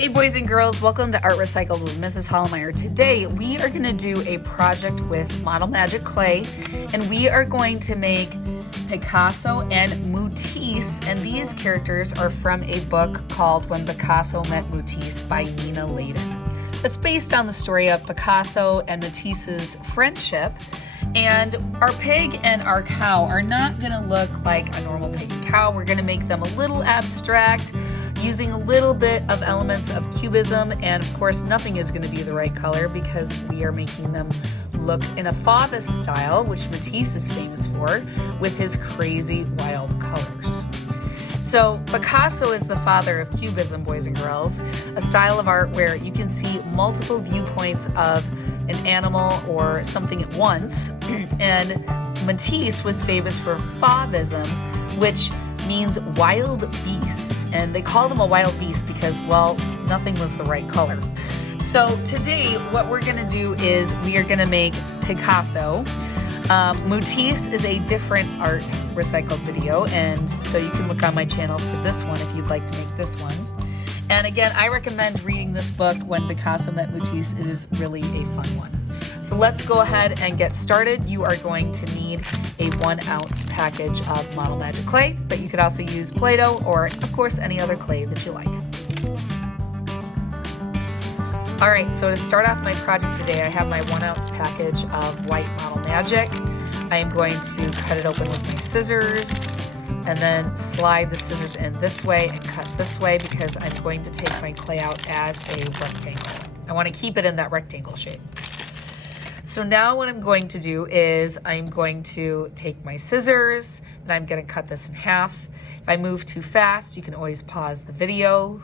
Hey boys and girls, welcome to Art Recycled with Mrs. Hollmeyer. Today we are going to do a project with Model Magic clay, and we are going to make Pigcasso and Mootisse, and these characters are from a book called When Pigcasso Met Mootisse by Nina Layden. That's based on the story of Pigcasso and Mootisse's friendship. And our pig and our cow are not going to look like a normal pig and cow. We're going to make them a little abstract, using a little bit of elements of Cubism, and of course nothing is going to be the right color because we are making them look in a Faubus style, which Matisse is famous for, with his crazy wild colors. So Pigcasso is the father of Cubism, boys and girls, a style of art where you can see multiple viewpoints of an animal or something at once, and Matisse was famous for Faubism, which means wild beast, and they called him a wild beast because, well, nothing was the right color. So today what we're going to do is we are going to make Pigcasso. Mootisse is a different art recycled video, and so you can look on my channel for this one if you'd like to make this one. And again, I recommend reading this book, When Pigcasso Met Mootisse. It is really a fun one. So let's go ahead and get started. You are going to need a 1 ounce package of Model Magic clay, but you could also use Play-Doh or, of course, any other clay that you like. All right, so to start off my project today, I have my 1 ounce package of white Model Magic. I am going to cut it open with my scissors and then slide the scissors in this way and cut this way because I'm going to take my clay out as a rectangle. I want to keep it in that rectangle shape. So now what I'm going to do is I'm going to take my scissors and I'm going to cut this in half. If I move too fast, you can always pause the video.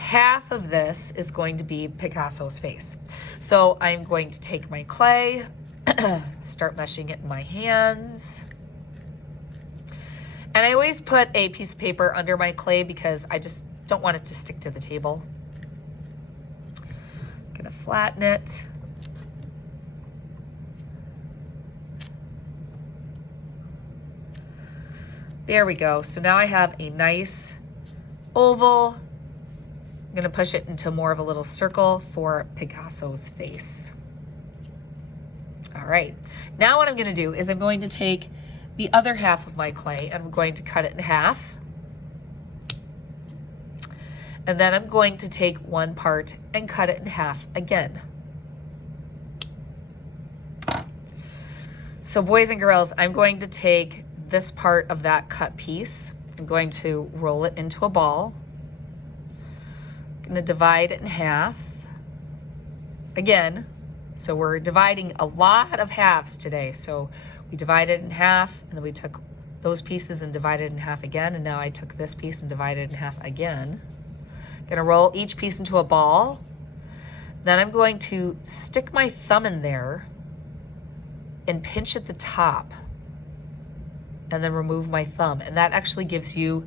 Half of this is going to be Picasso's face. So I'm going to take my clay, start meshing it in my hands. And I always put a piece of paper under my clay because I just don't want it to stick to the table. Gonna flatten it. There we go. So now I have a nice oval. I'm gonna push it into more of a little circle for Picasso's face. All right, now what I'm gonna do is I'm going to take the other half of my clay and I'm going to cut it in half. And then I'm going to take one part and cut it in half again. So boys and girls, I'm going to take this part of that cut piece. I'm going to roll it into a ball. I'm going to divide it in half. Again, so we're dividing a lot of halves today. So we divided it in half, and then we took those pieces and divided it in half again, and now I took this piece and divided it in half again. Gonna roll each piece into a ball. Then I'm going to stick my thumb in there and pinch at the top and then remove my thumb. And that actually gives you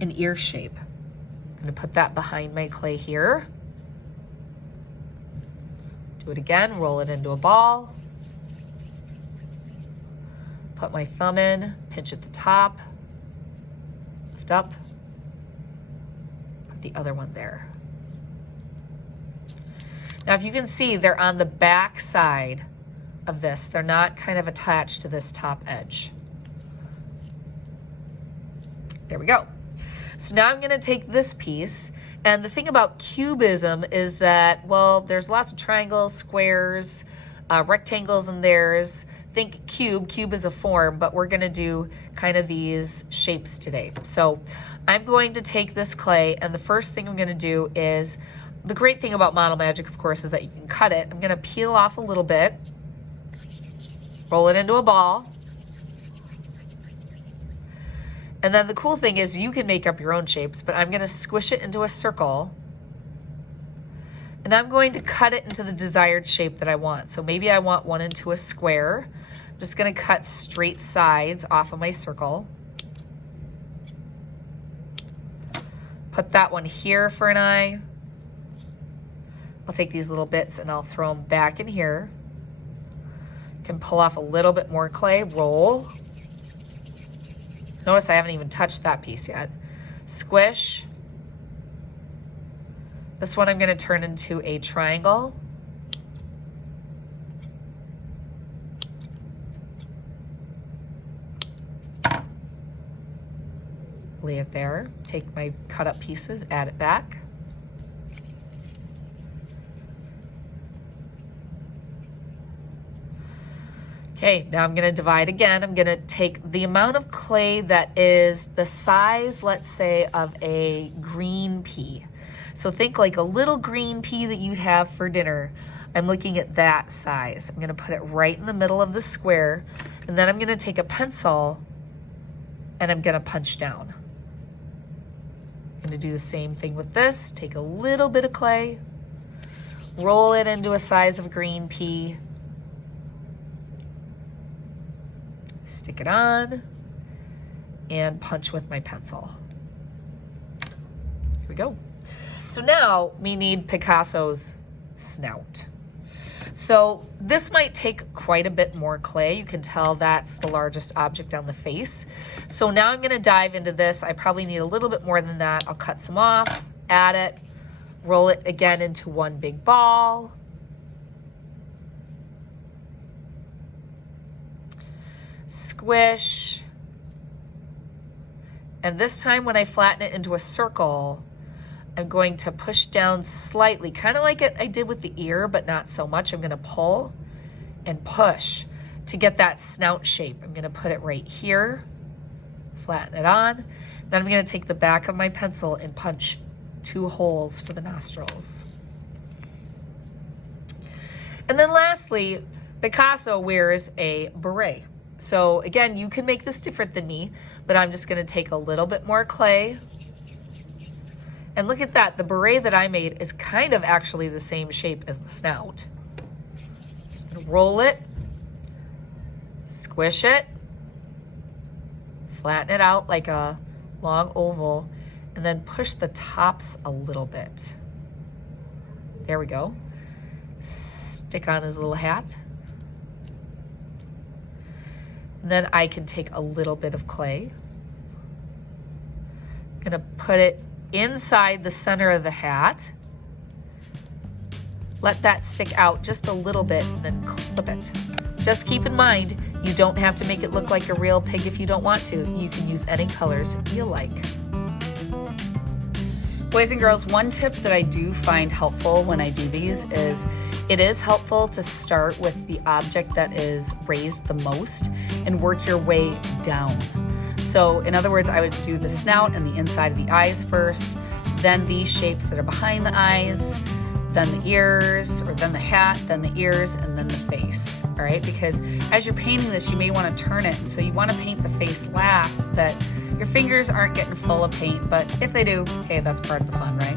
an ear shape. I'm gonna put that behind my clay here. Do it again, roll it into a ball. Put my thumb in, pinch at the top, lift up. The other one there. Now, if you can see, they're on the back side of this. They're not kind of attached to this top edge. There we go. So now I'm going to take this piece, and the thing about Cubism is that, well, there's lots of triangles, squares, rectangles in theirs. Think cube. Cube is a form, but we're going to do kind of these shapes today. So I'm going to take this clay, and the first thing I'm going to do is, the great thing about Model Magic, of course, is that you can cut it. I'm going to peel off a little bit, roll it into a ball. And then the cool thing is you can make up your own shapes, but I'm going to squish it into a circle. And I'm going to cut it into the desired shape that I want. So maybe I want one into a square. I'm just going to cut straight sides off of my circle. Put that one here for an eye. I'll take these little bits and I'll throw them back in here. Can pull off a little bit more clay, roll. Notice I haven't even touched that piece yet. Squish, This one I'm going to turn into a triangle. Lay it there. Take my cut up pieces, add it back. Okay, now I'm going to divide again. I'm going to take the amount of clay that is the size, let's say, of a green pea. So think like a little green pea that you'd have for dinner. I'm looking at that size. I'm going to put it right in the middle of the square, and then I'm going to take a pencil and I'm going to punch down. I'm going to do the same thing with this. Take a little bit of clay, roll it into a size of a green pea, stick it on, and punch with my pencil. Here we go. So now we need Picasso's snout. So this might take quite a bit more clay. You can tell that's the largest object on the face. So now I'm gonna dive into this. I probably need a little bit more than that. I'll cut some off, add it, roll it again into one big ball. Squish. And this time when I flatten it into a circle, I'm going to push down slightly, kind of like I did with the ear, but not so much. I'm going to pull and push to get that snout shape. I'm going to put it right here, flatten it on. Then I'm going to take the back of my pencil and punch 2 holes for the nostrils. And then lastly, Picasso wears a beret. So again, you can make this different than me, but I'm just going to take a little bit more clay. And look at that, the beret that I made is kind of actually the same shape as the snout. Just gonna roll it, squish it, flatten it out like a long oval, and then push the tops a little bit. There we go. Stick on his little hat. And then I can take a little bit of clay. I'm gonna put it inside the center of the hat. Let that stick out just a little bit and then clip it. Just keep in mind, you don't have to make it look like a real pig if you don't want to. You can use any colors you like. Boys and girls, one tip that I do find helpful when I do these is it is helpful to start with the object that is raised the most and work your way down. So in other words, I would do the snout and the inside of the eyes first, then these shapes that are behind the eyes, then the ears, or then the hat, then the ears, and then the face, all right? Because as you're painting this, you may want to turn it, and so you want to paint the face last, that your fingers aren't getting full of paint, but if they do, hey, that's part of the fun, right?